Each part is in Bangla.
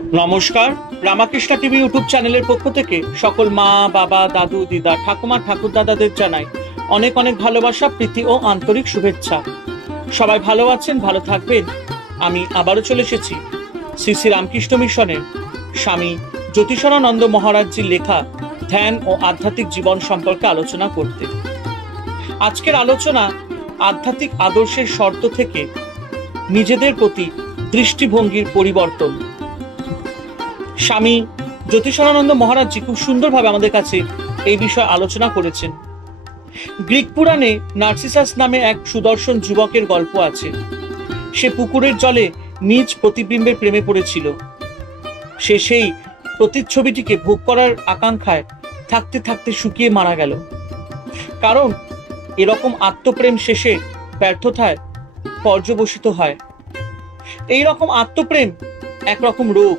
নমস্কার। রামাকৃষ্ণ টিভি ইউটিউব চ্যানেলের পক্ষ থেকে সকল মা, বাবা, দাদু, দিদা, ঠাকুমা, ঠাকুরদাদাদের জানাই অনেক অনেক ভালোবাসা, প্রীতি ও আন্তরিক শুভেচ্ছা। সবাই ভালো আছেন, ভালো থাকবেন। আমি আবারও চলে এসেছি শ্রী শ্রী রামকৃষ্ণ মিশনের স্বামী জ্যোতিষানন্দ মহারাজজির লেখা ধ্যান ও আধ্যাত্মিক জীবন সম্পর্কে আলোচনা করতে। আজকের আলোচনা আধ্যাত্মিক আদর্শের শর্ত থেকে নিজেদের প্রতি দৃষ্টিভঙ্গির পরিবর্তন। স্বামী জ্যোতিষানন্দ মহারাজজি খুব সুন্দরভাবে আমাদের কাছে এই বিষয়ে আলোচনা করেছেন। গ্রিক পুরাণে নার্সিসাস নামে এক সুদর্শন যুবকের গল্প আছে। সে পুকুরের জলে নিজ প্রতিবিম্বের প্রেমে পড়েছিল। সে সেই প্রতিচ্ছবিটিকে ভোগ করার আকাঙ্ক্ষায় থাকতে থাকতে শুকিয়ে মারা গেল। কারণ এরকম আত্মপ্রেম শেষে ব্যর্থতায় পর্যবসিত হয়। এই রকম আত্মপ্রেম একরকম রোগ।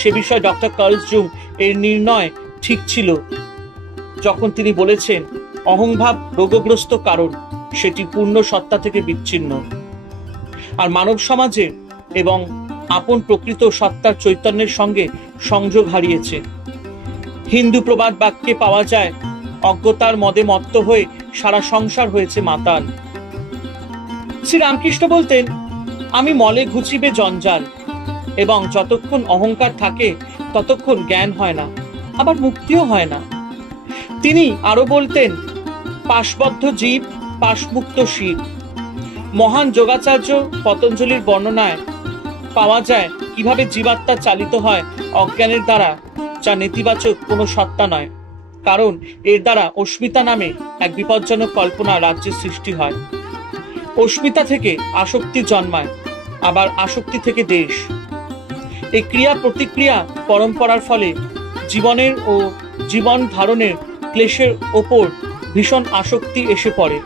সে বিষয়ে ডক্টর কার্ল জুং এর নির্ণয় ঠিক ছিল যখন তিনি বলেছেন, অহংভাব রোগগ্রস্ত, কারণ সেটি পূর্ণ সত্তা থেকে বিচ্ছিন্ন আর মানব সমাজে এবং আপন প্রকৃত সত্তার চৈতন্যের সঙ্গে সংযোগ হারিয়েছে। হিন্দু প্রবাদ বাক্যে পাওয়া যায়, অজ্ঞতার মদে মত্ত হয়ে সারা সংসার হয়েছে মাতাল। শ্রী রামকৃষ্ণ বলতেন, আমি মলে ঘুচিবে জঞ্জাল, এবং যতক্ষণ অহংকার থাকে ততক্ষণ জ্ঞান হয় না, আবার মুক্তিও হয় না। তিনি আরো বলতেন, পাশবদ্ধ জীব, পাশমুক্ত শিব। মহান যোগাচার্য পতঞ্জলির বর্ণনায় পাওয়া যায় কিভাবে জীবাত্মা চালিত হয় অজ্ঞানের দ্বারা, যা নেতিবাচক কোনো সত্তা নয়। কারণ এর দ্বারা অস্মিতা নামে এক বিপজ্জনক কল্পনা রাজ্যের সৃষ্টি হয়। অস্মিতা থেকে আসক্তি জন্মায়, আবার আসক্তি থেকে দেশ। এই ক্রিয়া প্রতিক্রিয়া পরম্পরার ফলে জীবনের ও জীবন ধারণের ক্লেশের ওপর ভীষণ আসক্তি এসে পড়ে।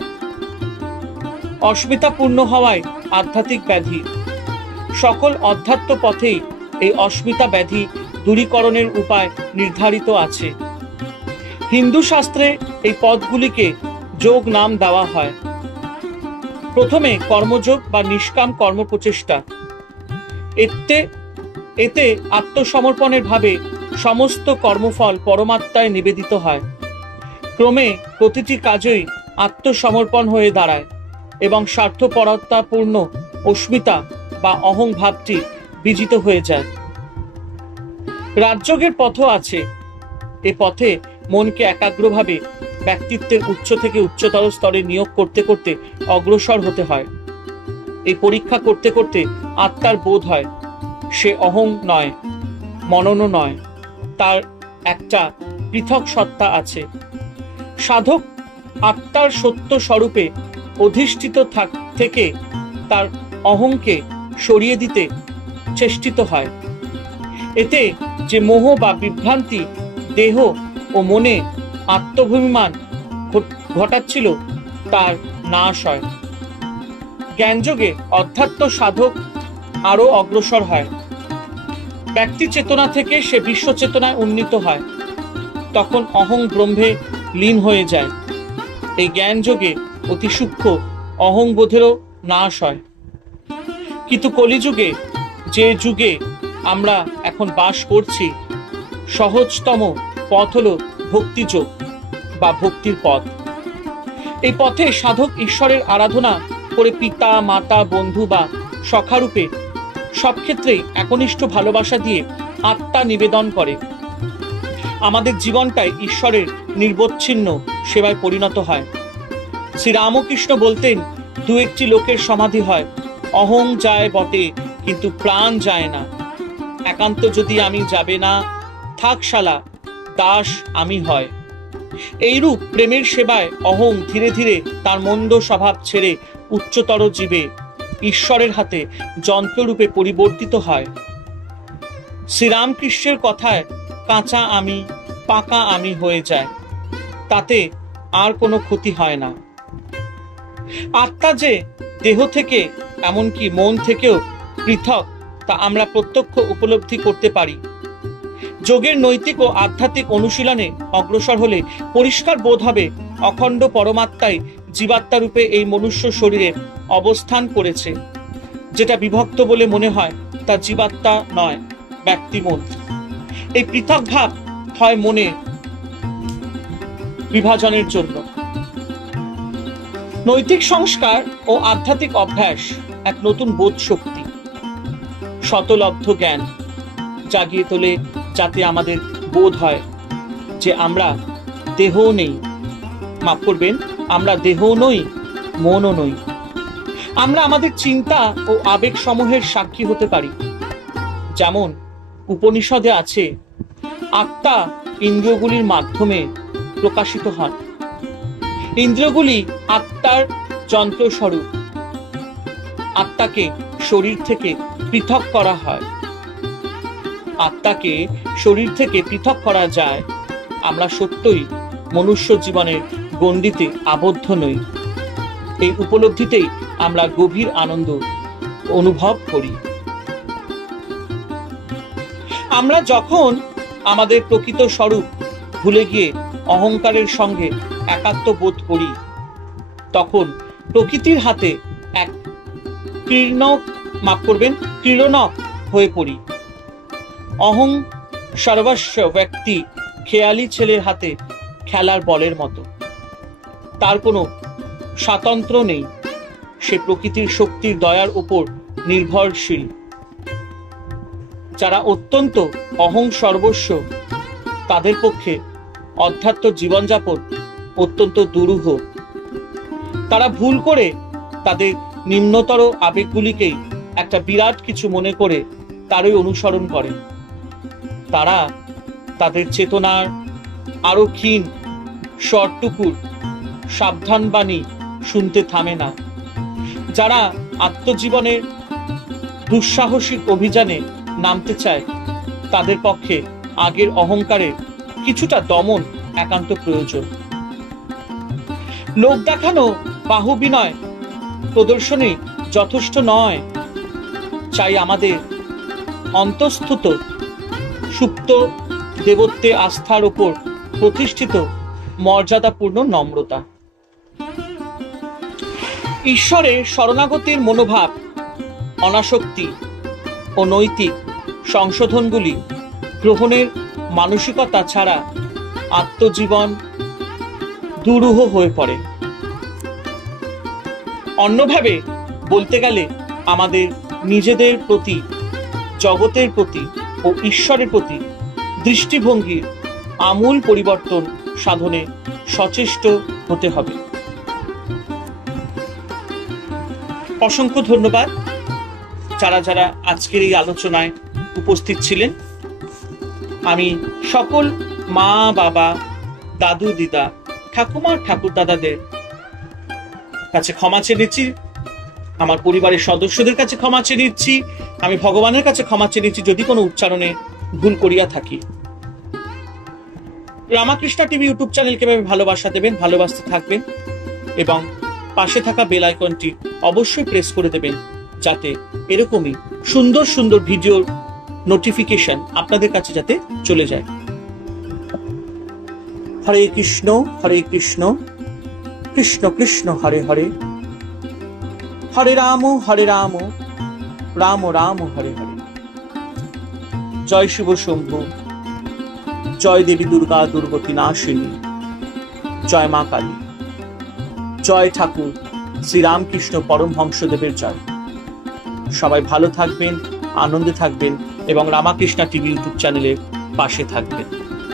অস্মিতাপূর্ণ হওয়ায় আধ্যাত্মিক ব্যাধি। সকল অধ্যাত্ম পথেই এই অস্মিতা ব্যাধি দূরীকরণের উপায় নির্ধারিত আছে। হিন্দু শাস্ত্রে এই পথগুলিকে যোগ নাম দেওয়া হয়। প্রথমে কর্মযোগ বা নিষ্কাম কর্ম প্রচেষ্টা। এতে আত্মসমর্পণের ভাবে সমস্ত কর্মফল পরমাত্মায় নিবেদিত হয়। ক্রমে প্রতিটি কাজই আত্মসমর্পণ হয়ে দাঁড়ায় এবং স্বার্থপরতাপূর্ণ অস্মিতা বা অহং ভাবটি বিজিত হয়ে যায়। রাজযোগের পথও আছে। এ পথে মনকে একাগ্রভাবে ব্যক্তিত্বের উচ্চ থেকে উচ্চতর স্তরে নিয়োগ করতে করতে অগ্রসর হতে হয়। এই পরীক্ষা করতে করতে আত্মার বোধ হয় সে অহং নয়, মননও নয়, তার একটা পৃথক সত্তা আছে। সাধক আত্মার সত্য স্বরূপে অধিষ্ঠিত থেকে তার অহংকে সরিয়ে দিতে চেষ্টিত হয়। এতে যে মোহ বা বিভ্রান্তি দেহ ও মনে আত্মভিমান ঘটাচ্ছিল তার নাশ হয়। জ্ঞানযোগে অধ্যাত্ম সাধক আরো অগ্রসর হয়। ব্যক্তি চেতনা থেকে সে বিশ্ব চেতনায় উন্নীত হয়। তখন অহং ব্রহ্মে লীন হয়ে যায়। এই জ্ঞান যোগে অতি সূক্ষ্ম অহংবোধেরও নাশ হয়। কিন্তু কলিযুগে, যে যুগে আমরা এখন বাস করছি, সহজতম পথ হল ভক্তিযোগ বা ভক্তির পথ। এই পথে সাধক ঈশ্বরের আরাধনা করে পিতা, মাতা, বন্ধু বা সখারূপে সব ক্ষেত্রেই একনিষ্ঠ ভালোবাসা দিয়ে আত্মা নিবেদন করে। আমাদের জীবনটাই ঈশ্বরের নির্বচ্ছিন্ন সেবায় পরিণত হয়। শ্রী রামকৃষ্ণ বলতেন, দু একটি লোকের সমাধি হয়, অহং যায় বটে কিন্তু প্রাণ যায় না। একান্ত যদি আমি যাবে না, থাক শালা, দাস আমি হয়। এইরূপ প্রেমের সেবায় অহং ধীরে ধীরে তার মন্দ স্বভাব ছেড়ে উচ্চতর জীবে ঈশ্বরের হাতে যন্ত্ররূপে পরিবর্তিত হয়। শ্রীরামকৃষ্ণের কথায় কাঁচা আমি পাকা আমি হয়ে যায়, তাতে আর কোনো ক্ষতি হয় না। আত্মা যে দেহ থেকে এমনকি মন থেকেও পৃথক, তা আমরা প্রত্যক্ষ উপলব্ধি করতে পারি। যোগের নৈতিক ও আধ্যাত্মিক অনুশীলনে অগ্রসর হলে পরিষ্কার বোধ হবে অখণ্ড পরমাত্মাই জীবাত্মা রূপে এই মনুষ্য শরীরে অবস্থান করেছে। যেটা বিভক্ত বলে মনে হয় তা জীবাত্মা নয়, ব্যক্তি মন। এই পৃথক ভাব হয় মনে বিভাজনের জন্য। নৈতিক সংস্কার ও আধ্যাত্মিক অভ্যাস এক নতুন বোধ শক্তি, শতলব্ধ জ্ঞান জাগিয়ে তোলে, যাতে আমাদের বোধ হয় যে আমরা দেহও নেই, মাফ করবেন, আমরা দেহও নই, মনও নই। আমরা আমাদের চিন্তা ও আবেগ সমূহের সাক্ষী হতে পারি। যেমন উপনিষদে আছে, আত্মা ইন্দ্রিয়গুলির মাধ্যমে প্রকাশিত হন। ইন্দ্রিয়গুলি আত্মার যন্ত্রস্বরূপ। আত্মাকে শরীর থেকে পৃথক করা হয়। আত্মাকে শরীর থেকে পৃথক করা যায়। আমরা সত্যই মনুষ্য জীবনের গণ্ডিতে আবদ্ধ নই। এই উপলব্ধিতেই আমরা গভীর আনন্দ অনুভব করি। আমরা যখন আমাদের প্রকৃত স্বরূপ ভুলে গিয়ে অহংকারের সঙ্গে একাত্ম বোধ করি, তখন প্রকৃতির হাতে এক ক্রীড়নক হয়ে পড়ি। অহং সর্বস্ব ব্যক্তি খেয়ালি ছেলের হাতে খেলার বলের মতো। তার কোনো স্বাতন্ত্র নেই। সে প্রকৃতির শক্তির দয়ার উপর নির্ভরশীল। যারা অত্যন্ত অহং সর্বস্ব, তাদের পক্ষে অধ্যাত্ম জীবনযাপন অত্যন্ত দুরূহ। তারা ভুল করে তাদের নিম্নতর আবেগগুলিকেই একটা বিরাট কিছু মনে করে তারই অনুসরণ করেন। তারা তাদের চেতনার আরো ক্ষীণ স্বরটুকুর সাবধানবাণী শুনতে থামে না। যারা আত্মজীবনের দুঃসাহসিক অভিযানে নামতে চায়, তাদের পক্ষে আগের অহংকারের কিছুটা দমন একান্ত প্রয়োজন। লোক দেখানো বাহু বিনয় প্রদর্শনী যথেষ্ট নয়। চাই আমাদের অন্তঃস্থিত সুপ্ত দেবত্বে আস্থার উপর প্রতিষ্ঠিত মর্যাদাপূর্ণ নম্রতা। ঈশ্বরের শরণাগতির মনোভাব, অনাসক্তি ও নৈতিক সংশোধনগুলি গ্রহণের মানসিকতা ছাড়া আত্মজীবন দুরূহ হয়ে পড়ে। অন্যভাবে বলতে গেলে আমাদের নিজেদের প্রতি, জগতের প্রতি ও ঈশ্বরের প্রতি দৃষ্টিভঙ্গির আমূল পরিবর্তন সাধনে সচেষ্ট হতে হবে। অসংখ্য ধন্যবাদ যারা যারা আজকের এই আলোচনায় উপস্থিত ছিলেন। আমি সকল মা বাবা, দাদু দিদা, ঠাকুমা ঠাকুর দাদাদের কাছে ক্ষমা চেয়ে নিচ্ছি। আমার পরিবারের সদস্যদের কাছে ক্ষমা চেয়ে নিচ্ছি। আমি ভগবানের কাছে ক্ষমা চেয়ে নিচ্ছি যদি কোনো উচ্চারণে ভুল করিয়া থাকি। রামাকৃষ্ণ টিভি ইউটিউব চ্যানেলকে ভালোবাসা দেবেন, ভালোবাসতে থাকবেন এবং পাশে থাকা বেল আইকনটি অবশ্যই প্রেস করে দেবেন, যাতে এরকমই সুন্দর সুন্দর ভিডিওর নোটিফিকেশন আপনাদের কাছে যাতে চলে যায়। হরে কৃষ্ণ কৃষ্ণ কৃষ্ণ হরে হরে, হরে রাম রাম রাম হরে হরে। জয় শিব শম্ভু, জয় দেবী দুর্গা দুর্গতি নাশিনী, জয় মা কালী, জয় ঠাকুর শ্রীরামকৃষ্ণ পরমহংসদেবের জয়। সবাই ভালো থাকবেন, আনন্দে থাকবেন এবং রামাকৃষ্ণ টিভি ইউটিউব চ্যানেলের পাশে থাকবেন।